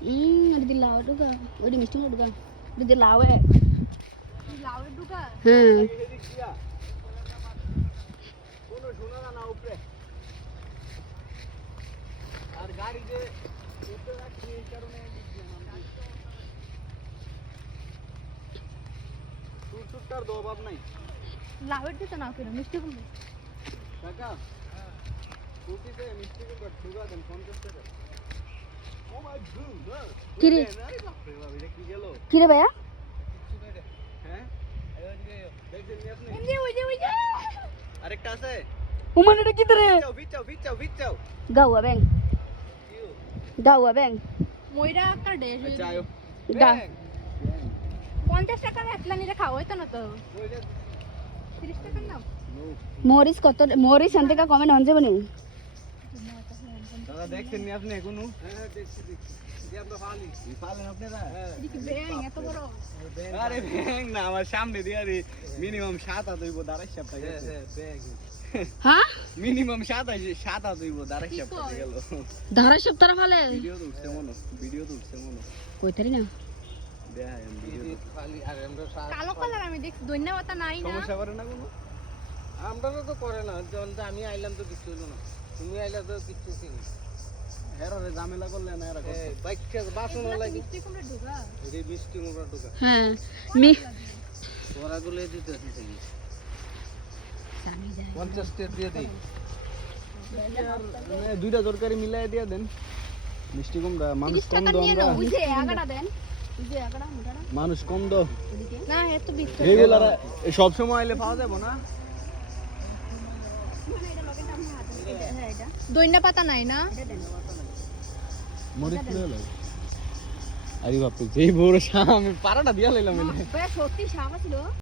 Ada di laut juga. Ada mesti juga. Ada di laut. Di laut juga? কোনো শোনা না উপরে আর গাড়ি যে উঠতে যাচ্ছে এই কারণে টুকটার দো অভাব নাই লাউয়ের দিতে না কেন মিষ্টি কুমড়ো কাকা কুটিতে মিষ্টি কুমড়া ঠুকা দেন 50 টাকা ও মাই গড কিরে কি গেল কিরে ভাইয়া হ্যাঁ দেখছেন নি আপনি এমনি ওই যে আরেকটা আছে Uman ada kita re. বিচাও Gawa bang. Gawa bang. ময়রা একটা ডেশ আচ্ছা আয়ো Ga. 50 টাকা একলা নিলে খাওয়া হইতো না তো 30 টাকার নাও Morris কত Morris ante ka comment honje bani. দাদা দেখছেন নি আপনি কোনো হ্যাঁ দেখছি যে আমরা ফালেন আপনারা হ্যাঁ এদিকে ব্যাং এত বড় আরে ব্যাং না আমার সামনে দিয়ে আরে মিনিমাম 7 হইব দাঁড়াই সাপটা গেছে ব্যাং Ha? মিনিমাম 7 হইব দাঁড়াই সাপটা গেল Dara shop tara phale. Video তো উঠছে মনো Koi thari na. দেখ আমি ভিডিও খালি আর আমরা কালো কালার আমি দেখছি দইনা পাতা নাই না সমস্যা করে না কোনো আমরা তো করে না যখন আমি আইলাম তো কিছু হলো না তুমি আইলা তো কিছু ছিল হেরারে ঝামেলা করলে না এরা বাইকটা বাসন লাগে মিষ্টি কুমড়ো ঢোকা এই মিষ্টি মোড়া ঢোকা হ্যাঁ মি ওরাগুলো দিতে আছে সামি যায় 50 টাকা দিয়ে দেই দুইটা তরকারি মিলাই দিয়ে দেন মিষ্টি কুমড়া মানুষ 30 কম টাকা দাও নিয়ে আমরা নাও ওই যে আগাটা দেন ওই যে আগাটা মোটাটা মানুষ কম দাও ওদিকে না এত বিস্কুট এইগুলা সব সময় আইলে পাওয়া যাবে না হ্যাঁ এটা দইনা পাতা নাই না মরিচ পুরো লাগে আরে বাপ রে যেই বড় শাম আমি পারাটা দিয়া লাইলাম ভাইয়া সত্যি সামা ছিল